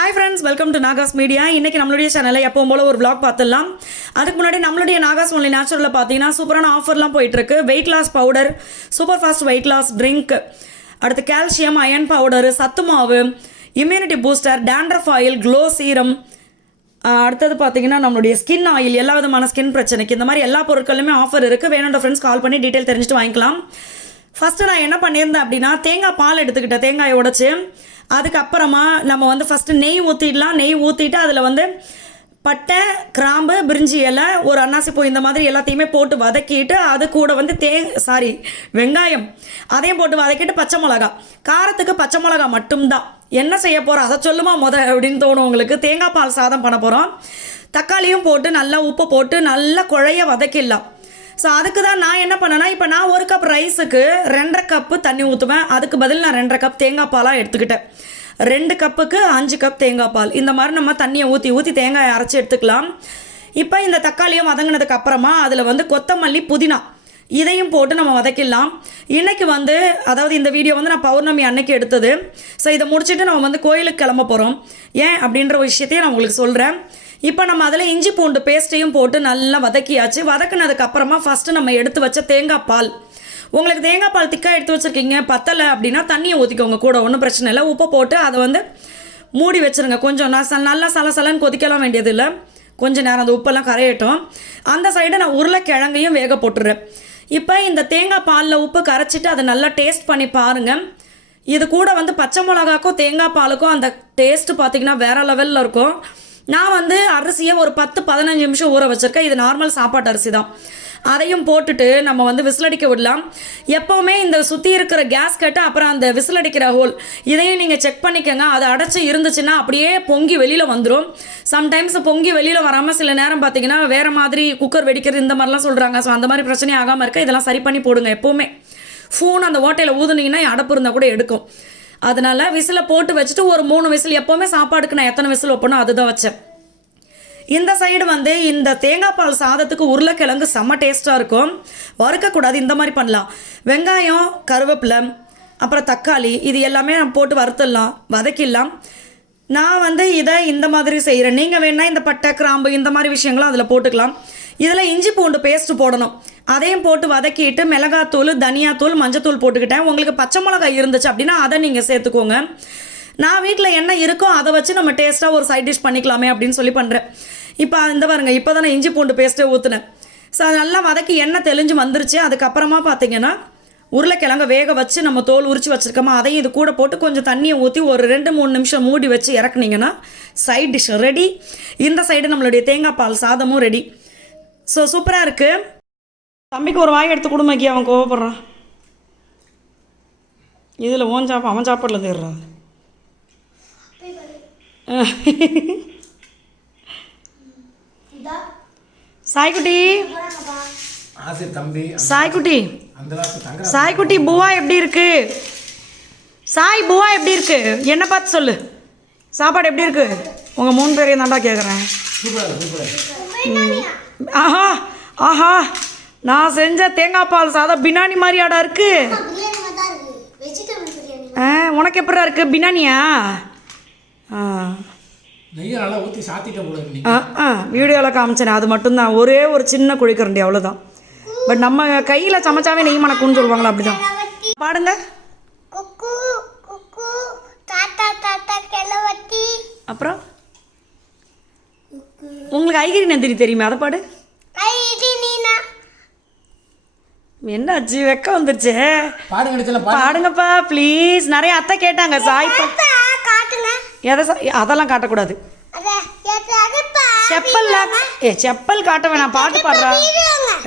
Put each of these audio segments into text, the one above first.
Hi friends, welcome to Nahash media. இன்றைக்கி நம்மளுடைய சேனலில் எப்பவும் போல் ஒரு vlog பார்த்துடலாம். அதுக்கு முன்னாடி நம்மளுடைய நாகாஸ் ஒன்லி நேச்சுரலில் பார்த்தீங்கன்னா சூப்பரான ஆஃபர்லாம் போயிட்டுருக்கு. Weight loss powder, super fast weight loss drink, அடுத்து கால்சியம் அயன் பவுடர், சத்து மாவு, immunity booster, dandruff oil, glow serum, அடுத்தது பார்த்தீங்கன்னா நம்மளுடைய ஸ்கின் ஆயில், எல்லா விதமான ஸ்கின் பிரச்சனைக்கு இந்த மாதிரி எல்லா பொருட்களுமே ஆஃபர் இருக்குது. வேணுன்ற ஃப்ரெண்ட்ஸ் கால் பண்ணி டீட்டெயில் தெரிஞ்சுட்டு வாங்கிக்கலாம். ஃபஸ்ட்டு நான் என்ன பண்ணியிருந்தேன் அப்படின்னா தேங்காய் பால் எடுத்துக்கிட்டேன், தேங்காயை உடைச்சி. அதுக்கப்புறமா நம்ம வந்து ஃபஸ்ட்டு நெய் ஊற்றிடலாம். நெய் ஊற்றிட்டு அதில் வந்து பட்டை, கிராம்பு, பிரிஞ்சி இலை, ஒரு அன்னாசி பூ, இந்த மாதிரி எல்லாத்தையுமே போட்டு வதக்கிட்டு அது கூட வந்து வெங்காயம் அதையும் போட்டு வதக்கிட்டு பச்சை மிளகா, காரத்துக்கு பச்சை மிளகா மட்டும்தான். என்ன செய்ய போகிறோம் அதை சொல்லுமா அப்படின்னு தோணும் உங்களுக்கு. தேங்காய் பால் சாதம் பண்ண போகிறோம். தக்காளியும் போட்டு நல்லா உப்பு போட்டு நல்லா குழைய வதக்கிடலாம். ஸோ அதுக்கு தான் நான் என்ன பண்ணேன்னா, இப்போ நான் ஒரு கப் ரைஸுக்கு 2.5 கப்பு தண்ணி ஊற்றுவேன். அதுக்கு பதில் நான் 2.5 கப் தேங்காய் பாலாக எடுத்துக்கிட்டேன். 2 கப்புக்கு 5 கப் தேங்காய் பால். இந்த மாதிரி நம்ம தண்ணியை ஊற்றி தேங்காயை அரைச்சி எடுத்துக்கலாம். இப்போ இந்த தக்காளியும் வதங்கினதுக்கு அப்புறமா அதில் வந்து கொத்தமல்லி, புதினா இதையும் போட்டு நம்ம வதக்கிடலாம். இன்றைக்கி வந்து அதாவது இந்த வீடியோ வந்து நான் பௌர்ணமி அன்னைக்கு எடுத்தது. ஸோ இதை முடிச்சுட்டு நம்ம வந்து கோயிலுக்கு கிளம்ப போகிறோம். ஏன் அப்படின்ற விஷயத்தையும் நான் உங்களுக்கு சொல்கிறேன். இப்போ நம்ம அதில் இஞ்சி பூண்டு பேஸ்ட்டையும் போட்டு நல்லா வதக்கியாச்சு. வதக்குனதுக்கு அப்புறமா ஃபஸ்ட்டு நம்ம எடுத்து வச்ச தேங்காய் பால், உங்களுக்கு தேங்காய் பால் திக்காக எடுத்து வச்சுருக்கீங்க, பத்தலை அப்படின்னா தண்ணியை ஊற்றிக்கோங்க கூட, ஒன்றும் பிரச்சனை இல்லை. உப்பை போட்டு அதை வந்து மூடி வச்சுருங்க. கொஞ்சம் நல்லா சலசலன்னு கொதிக்கலாம் வேண்டியது இல்லை, கொஞ்சம் நேரம் அந்த உப்பெல்லாம் கரையட்டும். அந்த சைடு நான் உருளைக்கிழங்கையும் வேக போட்டுடுறேன். இப்போ இந்த தேங்காய் பாலில் உப்பு கரைச்சிட்டு அதை நல்லா டேஸ்ட் பண்ணி பாருங்கள். இது கூட வந்து பச்சை மிளகாக்கும் தேங்காய் பாலுக்கும் அந்த டேஸ்ட்டு பார்த்திங்கன்னா வேறு லெவலில் இருக்கும். நான் வந்து அரிசியை ஒரு 10-15 நிமிஷம் ஊற வச்சுருக்கேன். இது நார்மல் சாப்பாட்டு அரிசி தான். அதையும் போட்டுட்டு நம்ம வந்து விசிலடிக்க விடலாம். எப்போவுமே இந்த சுற்றி இருக்கிற கேஸ் கட்டு, அப்புறம் அந்த விசிலடிக்கிற ஹோல், இதையும் நீங்கள் செக் பண்ணிக்கோங்க. அது அடைச்சி இருந்துச்சுன்னா அப்படியே பொங்கி வெளியில் வந்துடும். சம்டைம்ஸ் பொங்கி வெளியில் வராமல் சில நேரம் பார்த்தீங்கன்னா வேறு மாதிரி குக்கர் வெடிக்கிறது இந்த மாதிரிலாம் சொல்கிறாங்க. ஸோ அந்த மாதிரி பிரச்சனை ஆகாமல் இருக்க இதெல்லாம் சரி பண்ணி போடுங்க. எப்போவுமே ஃபோன் அந்த ஓட்டையில் ஊதுனீங்கன்னா அடப்பு இருந்தால் கூட எடுக்கும். அதனால் விசிலை போட்டு வச்சுட்டு ஒரு 3 விசில், எப்போவுமே சாப்பாடுக்கு நான் எத்தனை விசில் வைப்பேனோ அதுதான் வச்சேன். இந்த சைடு வந்து இந்த தேங்காய் பால் சாதத்துக்கு உருளைக்கிழங்கு செம்ம டேஸ்ட்டாக இருக்கும். வறுக்கக்கூடாது, இந்த மாதிரி பண்ணலாம். வெங்காயம், கருவேப்பிலை, அப்புறம் தக்காளி, இது எல்லாமே நம்ம போட்டு வறுத்துடலாம், வதக்கிடலாம். நான் வந்து இதை இந்த மாதிரி செய்கிறேன். நீங்கள் வேணால் இந்த பட்டை, கிராம்பு இந்த மாதிரி விஷயங்களும் அதில் போட்டுக்கலாம். இதில் இஞ்சி பூண்டு பேஸ்ட்டு போடணும். அதையும் போட்டு வதக்கிட்டு மிளகாத்தூள், தனியாத்தூள், மஞ்சத்தூள் போட்டுக்கிட்டேன். உங்களுக்கு பச்சை மிளகாய் இருந்துச்சு அப்படின்னா அதை நீங்கள் சேர்த்துக்கோங்க. நான் வீட்டில் என்ன இருக்கோ அதை வச்சு நம்ம டேஸ்ட்டாக ஒரு சைட் டிஷ் பண்ணிக்கலாமே அப்படின்னு சொல்லி பண்ணுறேன். இப்போ இந்த பாருங்கள், இப்போ தான் நான் இஞ்சி பூண்டு பேஸ்ட்டே ஊற்றுனேன். ஸோ அது நல்லா வதக்கி எண்ணெய் தெளிஞ்சு வந்துருச்சு. அதுக்கப்புறமா பார்த்தீங்கன்னா உருளைக்கிழங்க வேக வச்சு நம்ம தோல் உரிச்சு வச்சுருக்கோமா, அதையும் இது கூட போட்டு கொஞ்சம் தண்ணியை ஊற்றி ஒரு 2-3 நிமிஷம் மூடி வச்சு இறக்குனீங்கன்னா சைட் டிஷ் ரெடி. இந்த சைடு நம்மளுடைய தேங்காய் பால் சாதமும் ரெடி. ஸோ சூப்பராக இருக்குது. தம்பிக்கு ஒரு வாய் எடுத்து கொடுமாக்கி, அவன் கோவப்படுறான். இதில் அவன் சாப்பாட்டில் தேடுறான். சாய்குட்டி, சாய்குட்டி பூவா எப்படி இருக்கு? சாய் பூவா எப்படி இருக்கு? என்ன பார்த்து சொல்லு. சாப்பாடு எப்படி இருக்கு? உங்கள் 3 பேரையும் தாண்டா கேட்குறேன். ஆஹா ஆஹா, நான் செஞ்ச தேங்காய் பால் சாதம் பிரியாணி மாதிரியாடா இருக்கு. உனக்கு எப்படா இருக்கு? பிரியாணியா? வீடியோவில் காமிச்சேன், அது மட்டும்தான். ஒரே ஒரு சின்ன குழிக்கரண்டி, அவ்வளோதான். பட் நம்ம கையில் சமைச்சாவே நெய் மணக்குன்னு சொல்லுவாங்களா, அப்படிதான். பாடுங்க. அப்புறம் உங்களுக்கு ஐகிரி நந்தினி தெரியுமா? அதை பாடு. என்ன ஆச்சு, வெக்க வந்துருச்சு? பாடுங்கப்பா ப்ளீஸ். நிறைய அத்தை கேட்டாங்க. சாய்ப்பா எதை அதெல்லாம் காட்டக்கூடாது. செப்பல் காட்ட வேணாம், பாட்டு பாடுறா.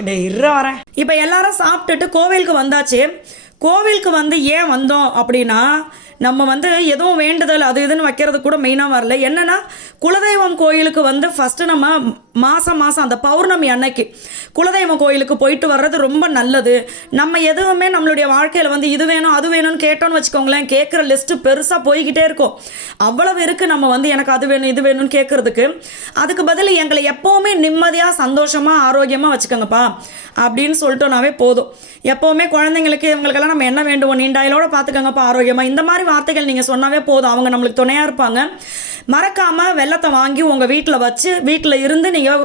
டே இருற வரேன். இப்போ எல்லாரும் சாப்பிட்டுட்டு கோவிலுக்கு வந்தாச்சு. கோவிலுக்கு வந்து ஏன் வந்தோம் அப்படின்னா, நம்ம வந்து எதுவும் வேண்டுதல் அது இதுன்னு வைக்கிறது கூட மெயினாக வரல. என்னென்னா குலதெய்வம் கோயிலுக்கு வந்து ஃபஸ்ட்டு நம்ம மாதம் அந்த பௌர்ணமி அன்னைக்கு குலதெய்வம் கோயிலுக்கு போயிட்டு வர்றது ரொம்ப நல்லது. நம்ம எதுவுமே நம்மளுடைய வாழ்க்கையில் வந்து இது வேணும் அது வேணும்னு கேட்டோன்னு வச்சுக்கோங்களேன், கேட்குற லிஸ்ட்டு பெருசாக போய்கிட்டே இருக்கும். அவ்வளவு இருக்குது நம்ம வந்து எனக்கு அது வேணும் இது வேணும்னு கேட்குறதுக்கு. அதுக்கு பதில் எங்களை எப்போவுமே நிம்மதியாக, சந்தோஷமாக, ஆரோக்கியமாக வச்சுக்கோங்கப்பா அப்படின்னு சொல்லிட்டோன்னாவே போதும். எப்போவுமே குழந்தைங்களுக்கு இவங்களுக்கெல்லாம் நம்ம என்ன வேண்டுவோம், நீண்டாயிலோட பார்த்துக்கோங்கப்பா ஆரோக்கியமாக, இந்த மாதிரி மாதிரி வார்த்தைகள் நீங்கள் சொன்னாவே போதும், அவங்க நம்மளுக்கு துணையாக இருப்பாங்க. மறக்காமல் வெல்லத்தை வாங்கி உங்கள் வீட்டில் வச்சு வீட்டில் இருந்து நீங்கள்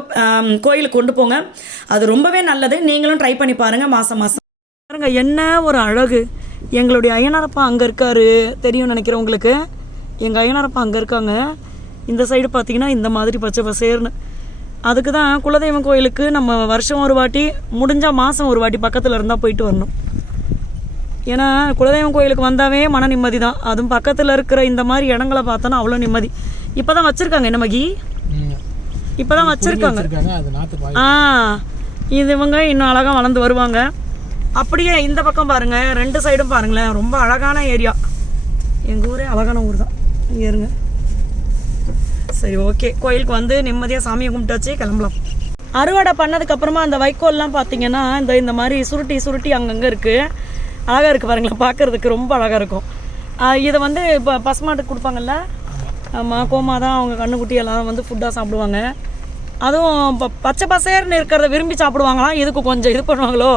கோயிலுக்கு கொண்டு போங்க. அது ரொம்பவே நல்லது. நீங்களும் ட்ரை பண்ணி பாருங்கள் மாதம் மாதம். பாருங்க என்ன ஒரு அழகு. எங்களுடைய ஐயனாரப்பா அங்கே இருக்காரு, தெரியும் நினைக்கிறேன் உங்களுக்கு. எங்கள் ஐயனாரப்பா அங்கே இருக்காங்க. இந்த சைடு பார்த்தீங்கன்னா இந்த மாதிரி பச்சை பசேர்னு. அதுக்கு தான் குலதெய்வம் கோயிலுக்கு நம்ம வருஷம் ஒரு வாட்டி, முடிஞ்சால் மாதம் ஒரு வாட்டி பக்கத்தில் இருந்தால் போயிட்டு வரணும். ஏன்னா குலதெய்வம் கோயிலுக்கு வந்தாவே மன நிம்மதி தான். அதுவும் பக்கத்தில் இருக்கிற இந்த மாதிரி இடங்களை பார்த்தோன்னா அவ்வளோ நிம்மதி. இப்போ தான் வச்சுருக்காங்க என்ன மகி, இப்போ தான் வச்சுருக்காங்க. இது இவங்க இன்னும் அழகாக வளர்ந்து வருவாங்க. அப்படியே இந்த பக்கம் பாருங்கள், 2 சைடும் பாருங்களேன், ரொம்ப அழகான ஏரியா. எங்கள் ஊரே அழகான ஊர் தான். இங்கே இருங்க. சரி ஓகே, கோயிலுக்கு வந்து நிம்மதியாக சாமியை கும்பிட்டாச்சு, கிளம்பலாம். அறுவடை பண்ணதுக்கப்புறமா அந்த வைக்கோல்லாம் பார்த்தீங்கன்னா இந்த மாதிரி சுருட்டி அங்கங்கே இருக்குது. அழகாக இருக்குது பாருங்களேன், பார்க்குறதுக்கு ரொம்ப அழகாக இருக்கும். இதை வந்து இப்போ பசுமாட்டுக்கு கொடுப்பாங்கல்ல, ஆமாம், கோமாதான் அவங்க கண்ணுக்குட்டி எல்லாம் வந்து ஃபுட்டாக சாப்பிடுவாங்க. அதுவும் இப்போ பச்சை பசேர்னு இருக்கிறத விரும்பி சாப்பிடுவாங்களாம். இதுக்கு கொஞ்சம் இது பண்ணுவாங்களோ,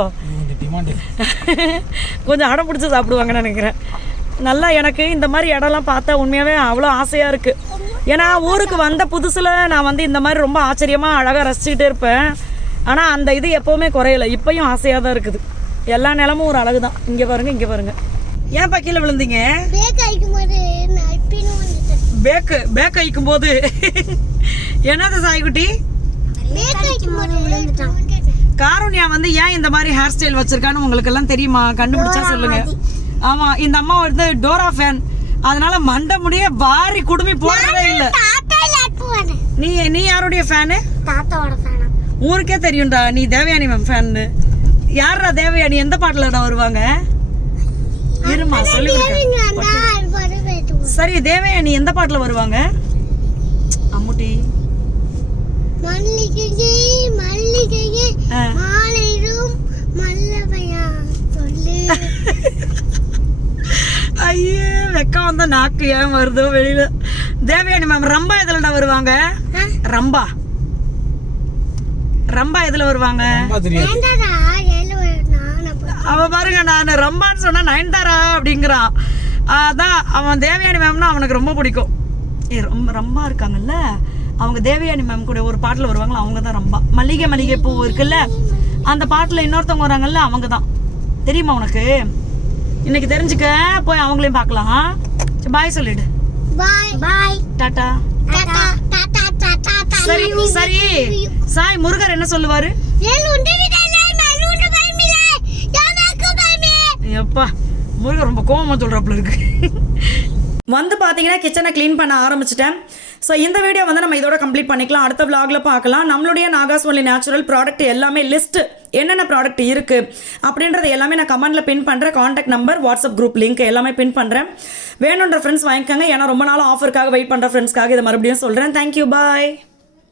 கொஞ்சம் அடம் பிடிச்சி சாப்பிடுவாங்கன்னு நினைக்கிறேன். நல்லா எனக்கு இந்த மாதிரி இடம்லாம் பார்த்தா உண்மையாகவே அவ்வளோ ஆசையாக இருக்குது. ஏன்னா ஊருக்கு வந்த புதுசில் நான் வந்து இந்த மாதிரி ரொம்ப ஆச்சரியமாக அழகாக ரசிச்சுக்கிட்டே இருப்பேன். ஆனால் அந்த இது எப்போவுமே குறையலை, இப்போயும் ஆசையாக தான் இருக்குது. எல்லா நிலமும் ஒரு அழகு தான். இங்கே பாருங்கள், இங்கே பாருங்கள். ஏன் கீழே விழுந்தீங்க? பேக் அழிக்கும் போது என்னது சாய்குட்டி? காருண்யா வந்து ஏன் இந்த மாதிரி ஹேர் ஸ்டைல் வச்சிருக்கான்னு உங்களுக்கு எல்லாம் தெரியுமா? கண்டுபிடிச்சா சொல்லுங்க. ஆமா, இந்த அம்மா வந்து டோரா ஃபேன், அதனால மண்டை முடிய வாரி குடுமி போடுறதே இல்ல. நீ யாருடைய ஃபேனு? தாத்தாவோட ஃபேன். ஊருக்கே தெரியும்டா நீ தேவயானி மேம் ஃபேன்னு. யாரா தேவயானி? எந்த பாட்டுலடா வருவாங்க? இருமா சொல்லி. சரி, தேவயானி எந்த பாட்டுல வருவாங்க? அம்முட்டி மல்லிகையே மல்லிகையே மாலைரும் மல்லவையா சொல்லு. ஐயே, வெக்கம் வந்தா நாக்கு ஏன் வருதோ வெளியில. தேவயானி மேம் ரம்பா எதுலடா வருவாங்க? ரம்பா எதுல வருவாங்க? அவ பாருங்க, நான் ரம்பான்னு சொன்னா நயன்தாரா அப்படிங்கிறான். அதான் அவன் தேவயானி மேம்னா அவனுக்கு ரொம்ப பிடிக்கும். ரம்பா இருக்காங்கல்ல, அவங்க தேவயானி மேம் கூட ஒரு பாட்டில் வருவாங்களா, அவங்க தான் ரம்பா. மல்லிகை மல்லிகை பூ இருக்குல்ல, அந்த பாட்டில் இன்னொருத்தவங்க வராங்கல்ல, அவங்க தான். தெரியுமா உனக்கு? இன்னைக்கு தெரிஞ்சுக்க, போய் அவங்களையும் பார்க்கலாம். பாய் சொல்லிடு. பாய் டாடா. சரி சரி, சாய் முருகர் என்ன சொல்லுவாரு? எப்பா, முருகர் ரொம்ப கோவமா சொல்றாப்புல இருக்கு. வந்து பார்த்தீங்கன்னா கிச்சனை க்ளீன் பண்ண ஆரம்பிச்சிட்டேன். ஸோ இந்த வீடியோ வந்து நம்ம இதோட கம்ப்ளீட் பண்ணிக்கலாம். அடுத்த vlogல பார்க்கலாம். நம்மளுடைய நாகாஸ் ஒன்லி நேச்சுரல் ப்ராடக்ட் எல்லாமே லிஸ்ட்டு, என்னென்ன ப்ராடக்ட் இருக்குது அப்படின்றது எல்லாமே நான் கமெண்ட்டில் பின் பண்ணுறேன். Contact number, WhatsApp group link எல்லாமே பின் பண்ணுறேன். வேணுன்ற ஃப்ரெண்ட்ஸ் வாங்கிக்கோங்க. ஏன்னா ரொம்ப நாள் ஆஃபருக்காக வெயிட் பண்ணுற ஃப்ரெண்ட்ஸ்க்காக இதை மறுபடியும் சொல்கிறேன். தேங்க்யூ, பாய்.